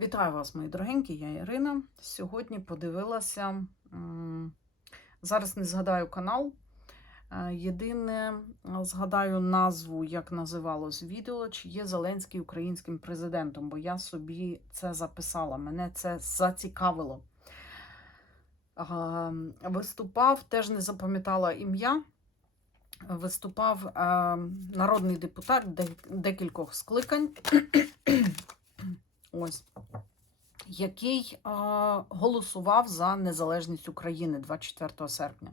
Вітаю вас, мої дорогенькі, я Ірина. Сьогодні подивилася, зараз не згадаю канал. е, Єдине, е, згадаю назву, як називалось відео, чи є Зеленський українським президентом, бо я собі це записала, мене це зацікавило. Виступав, теж не запам'ятала ім'я. Виступав е, народний депутат декількох скликань. Ось який е, голосував за незалежність України 24 серпня.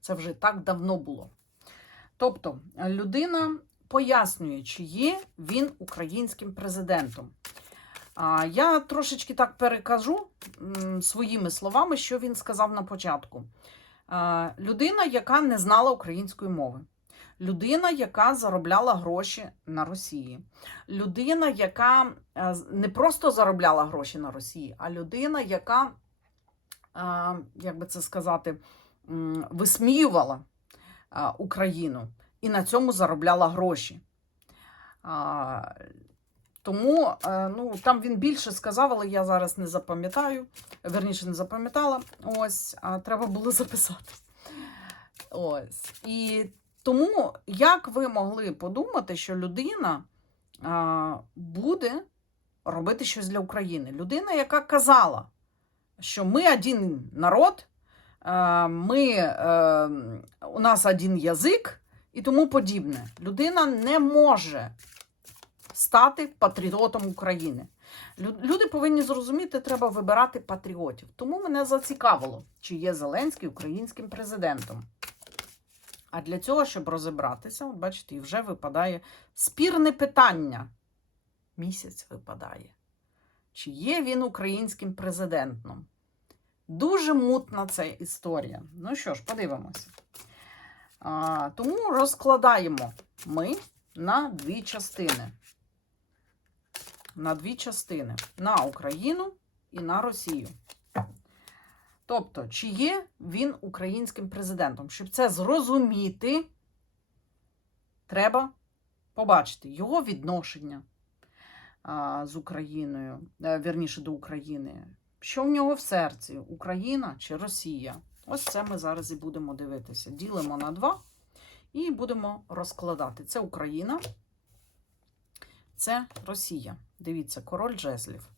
Це вже так давно було. Тобто, людина пояснює, чи є він українським президентом. А я трошечки так перекажу своїми словами, що він сказав на початку. Людина, яка не знала української мови. Людина, яка заробляла гроші на Росії. Людина, яка е, не просто заробляла гроші на Росії, а людина, яка, е, як би це сказати, висміювала е, Україну і на цьому заробляла гроші. Тому ну, там він більше сказав, але я зараз не запам'ятаю. Верніше не запам'ятала. Ось, а треба було записати. Ось. І тому як ви могли подумати, що людина а, буде робити щось для України? Людина, яка казала, що ми один народ, а, ми, е, у нас один язик і тому подібне. Людина не може стати патріотом України. Люди повинні зрозуміти, треба вибирати патріотів. Тому мене зацікавило, чи є Зеленський українським президентом. А для цього, щоб розібратися, от бачите, і вже випадає спірне питання. Місяць випадає. Чи є він українським президентом? Дуже мутна ця історія. Ну що ж, подивимося. А, тому розкладаємо ми на дві частини. На дві частини: на Україну і на Росію. Тобто, чи є він українським президентом? Щоб це зрозуміти, треба побачити його відношення з Україною, е, вірніше до України. Що в нього в серці? Україна чи Росія? Ось це ми зараз і будемо дивитися. Ділимо на два і будемо розкладати. Це Україна, це Росія. Дивіться, король жезлів.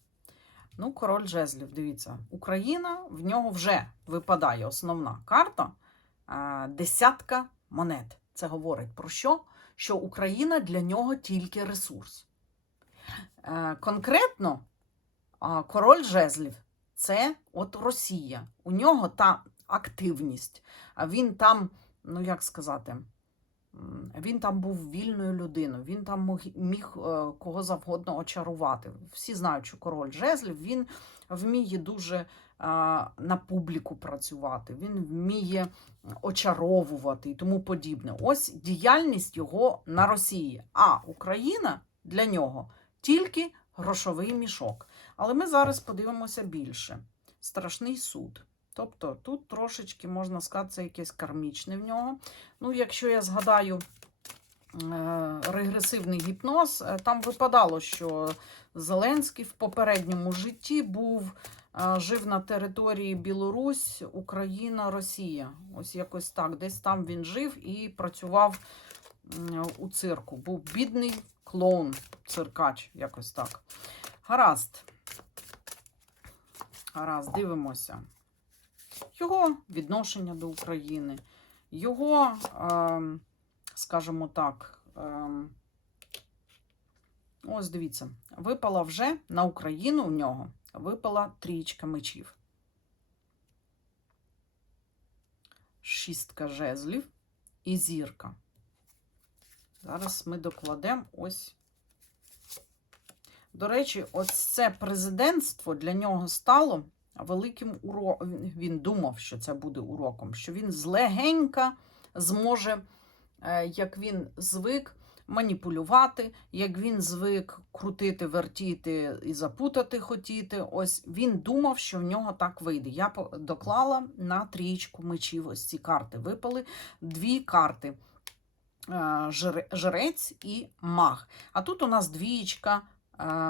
Ну, король жезлів, дивіться, Україна, в нього вже випадає основна карта е, десятка монет. Це говорить про що? Що Україна для нього тільки ресурс. Е, конкретно король жезлів це от Росія. У нього та активність. А він там, ну як сказати, він там був вільною людиною, він там міг е, кого завгодно очарувати. Всі знають, що король жезлів він вміє дуже е, на публіку працювати, він вміє очаровувати і тому подібне. Ось діяльність його на Росії. А Україна для нього тільки грошовий мішок. Але ми зараз подивимося більше. Страшний суд. Тобто тут трошечки, можна сказати, це якесь кармічне в нього. Ну, якщо я згадаю е, регресивний гіпноз, е, там випадало, що Зеленський в попередньому житті був, е, жив на території Білорусь, Україна, Росія. Ось якось так. Десь там він жив і працював у цирку. Був бідний клоун, циркач, якось так. Гаразд. Гаразд, дивимося. Його відношення до України, його, ем, скажімо так, ем, ось дивіться, випала вже на Україну у нього випала трієчка мечів. Шістка жезлів і зірка. Зараз ми докладемо ось. До речі, ось це президентство для нього стало великим уроком. Він думав, що це буде уроком, що він злегенька зможе, е, як він звик, маніпулювати, як він звик крутити, вертіти і запутати хотіти. Ось він думав, що в нього так вийде. Я доклала на трієчку мечів. Ось ці карти випали дві карти. е, Жрець і маг. А тут у нас двієчка е,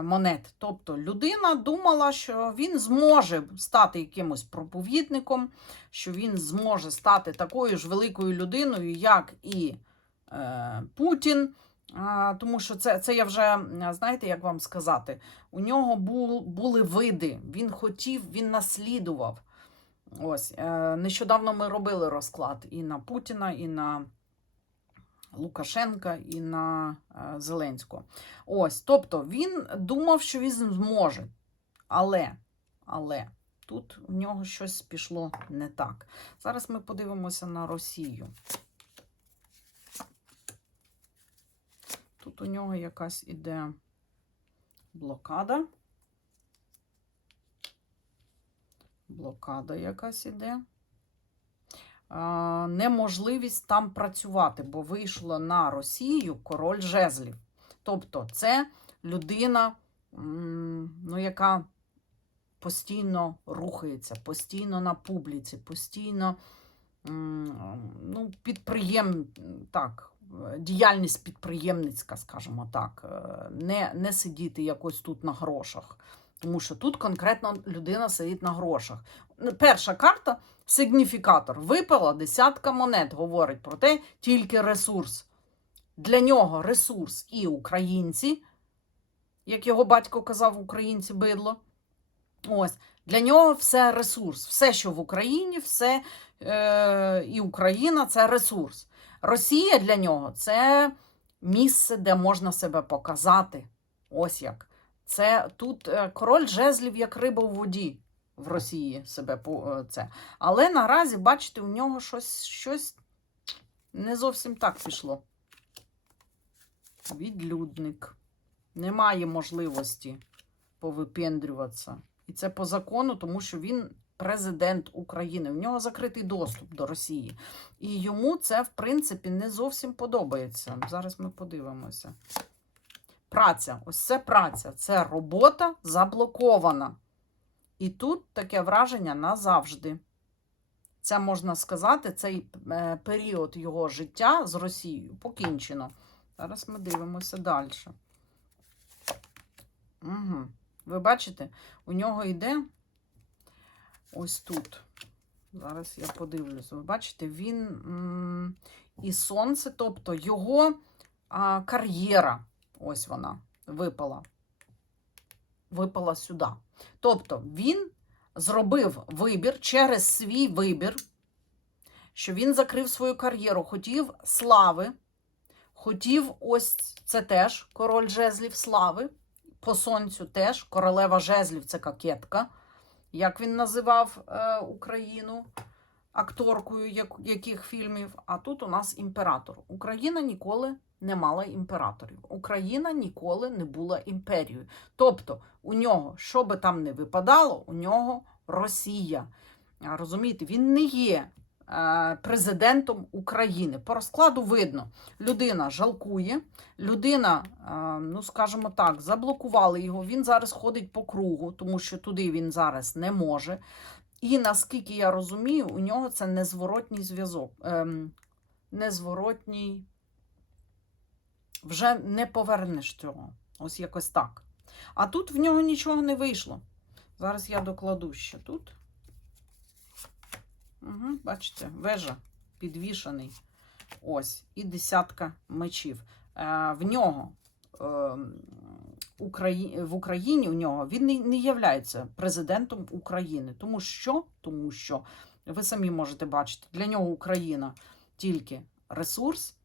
монет. Тобто людина думала, що він зможе стати якимось проповідником, що він зможе стати такою ж великою людиною, як і е, Путін. Тому що це, це я вже, знаєте, як вам сказати, у нього бу, були види, він хотів, він наслідував. Ось, е, нещодавно ми робили розклад і на Путіна, і на Лукашенка, і на е, Зеленського. Ось, тобто він думав, що він зможе. Але, але тут в нього щось пішло не так. Зараз ми подивимося на Росію. Тут у нього якась іде блокада. Блокада якась іде. А, неможливість там працювати, бо вийшло на Росію король жезлів. Тобто, це людина, ну, яка постійно рухається, постійно на публіці, постійно ну, підприєм, так, е, діяльність підприємницька, скажімо так, е, не, не сидіти якось тут на грошах. Тому що тут конкретно людина сидить на грошах. Перша карта сигніфікатор. Випала десятка монет, говорить про те, тільки ресурс. Для нього ресурс і українці, як його батько казав, українці бидло. Ось. Для нього все ресурс. Все, що в Україні, все е, і Україна це ресурс. Росія для нього це місце, де можна себе показати. Ось як. Це тут е, король жезлів, як риба в воді в Росії себе е, це. Але наразі, бачите, у нього щось, щось не зовсім так пішло. Відлюдник. Немає можливості повипендрюватися. І це по закону, тому що він президент України. У нього закритий доступ до Росії. І йому це, в принципі, не зовсім подобається. Зараз ми подивимося. Праця. Ось це праця. Це робота заблокована. І тут таке враження назавжди. Це можна сказати, цей е, період його життя з Росією покінчено. Зараз ми дивимося далі. Угу. Ви бачите, у нього йде ось тут. Зараз я подивлюсь. Ви бачите, він і сонце, тобто його а, кар'єра, ось вона випала. Випала сюди. Тобто він зробив вибір через свій вибір, що він закрив свою кар'єру, хотів слави, хотів ось це теж король жезлів слави. По сонцю теж королева жезлів це кокетка, як він називав е, Україну акторкою як, яких фільмів. А тут у нас імператор. Україна ніколи не мала імператорів. Україна ніколи не була імперією. Тобто, у нього, що би там не випадало, у нього Росія. Розумієте, він не є е, президентом України. По розкладу видно, людина жалкує, людина, е, ну скажімо так, заблокували його. Він зараз ходить по кругу, тому що туди він зараз не може. І наскільки я розумію, у нього це незворотній зв'язок. Ем, незворотній. Вже не повернеш цього. Ось якось так. А тут в нього нічого не вийшло. Зараз я докладу ще тут. Угу, бачите, вежа підвішаний. Ось, і десятка мечів. Е, в нього е, Украї... в Україні у нього він не, не являється президентом України. Тому що, тому що ви самі можете бачити, для нього Україна тільки ресурс,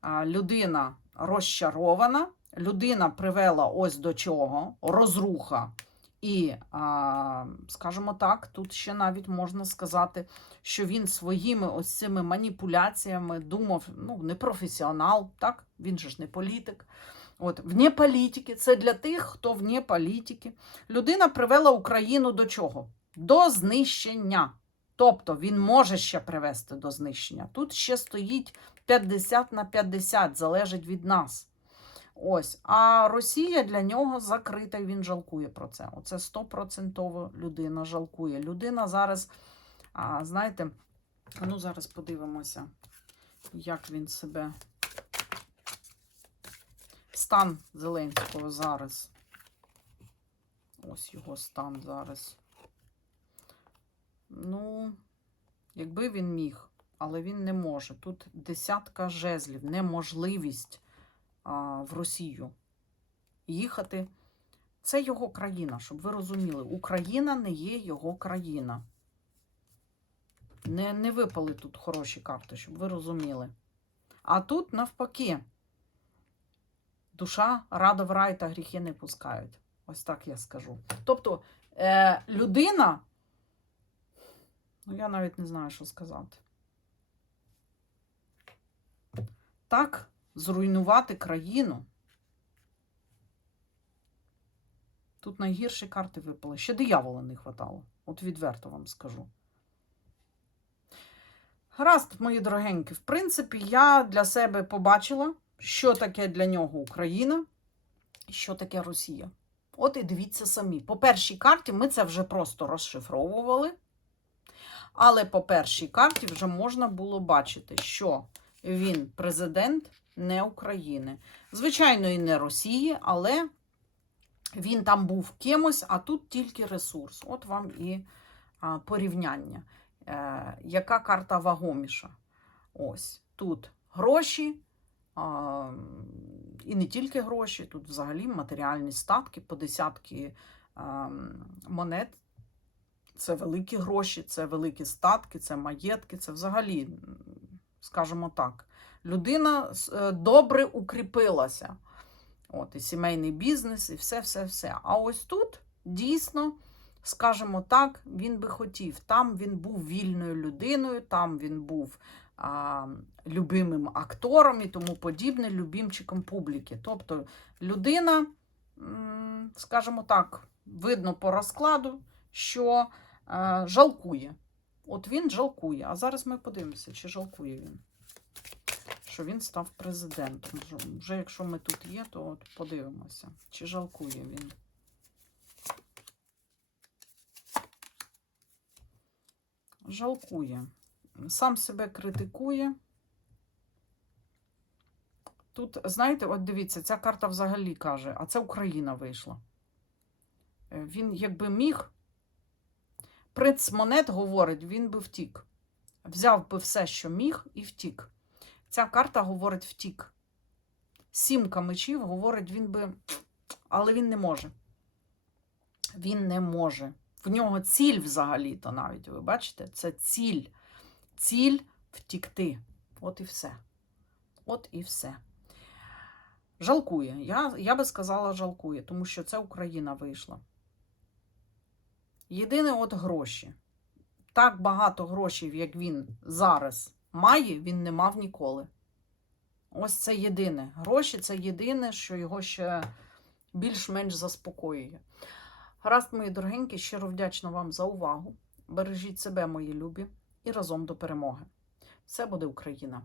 а, людина розчарована, людина привела ось до чого розруха. І, скажімо так, тут ще навіть можна сказати, що він своїми ось цими маніпуляціями думав, ну, не професіонал, так? Він же ж не політик. От, вне політики, це для тих, хто вне політики. Людина привела Україну до чого? До знищення. Тобто він може ще привести до знищення. Тут ще стоїть 50 на 50, залежить від нас. Ось. А Росія для нього закрита, і він жалкує про це. Оце стопроцентово людина жалкує. Людина зараз, а, знаєте, ну зараз подивимося, як він себе. Стан Зеленського зараз. Ось його стан зараз. Ну, якби він міг, але він не може. Тут десятка жезлів, неможливість а, в Росію їхати. Це його країна, щоб ви розуміли. Україна не є його країна. Не, не випали тут хороші карти, щоб ви розуміли. А тут навпаки. Душа рада в рай та гріхи не пускають. Ось так я скажу. Тобто е, людина, ну я навіть не знаю, що сказати. Так зруйнувати країну. Тут найгірші карти випали. Ще диявола не хватало. От відверто вам скажу. Гаразд, мої дорогенькі, в принципі, я для себе побачила, що таке для нього Україна і що таке Росія. От і дивіться самі. По першій карті ми це вже просто розшифровували. Але по першій карті вже можна було бачити, що він президент не України. Звичайно, і не Росії, але він там був кимось, а тут тільки ресурс. От вам і порівняння. Е, яка карта вагоміша? Ось тут гроші, і не тільки гроші, тут взагалі матеріальні статки по десятки монет. Це великі гроші, це великі статки, це маєтки, це взагалі, скажімо так, людина е, добре укріпилася. От, і сімейний бізнес, і все, все, все. А ось тут дійсно, скажімо так, він би хотів. Там він був вільною людиною, там він був а, любимим актором і тому подібне, любімчиком публіки. Тобто людина, скажімо так, видно по розкладу, що жалкує. От він жалкує. А зараз ми подивимося, чи жалкує він. Що він став президентом. Вже- Вже якщо ми тут є, то от подивимося, чи жалкує він. Жалкує. Сам себе критикує. Тут, знаєте, от дивіться, ця карта взагалі каже, а це Україна вийшла. Е, Він якби міг. Принц монет говорить, він би втік. Взяв би все, що міг, і втік. Ця карта говорить втік. Сімка мечів говорить, він би. Але він не може. Він не може. В нього ціль взагалі-то навіть, ви бачите? Це ціль. Ціль втікти. От і все. От і все. Жалкує. Я, я би сказала, жалкує, тому що це Україна вийшла. Єдине от гроші. Так багато грошей, як він зараз має, він не мав ніколи. Ось це єдине. Гроші це єдине, що його ще більш-менш заспокоює. Гаразд, мої дорогенькі, щиро вдячна вам за увагу. Бережіть себе, мої любі, і разом до перемоги. Все буде Україна!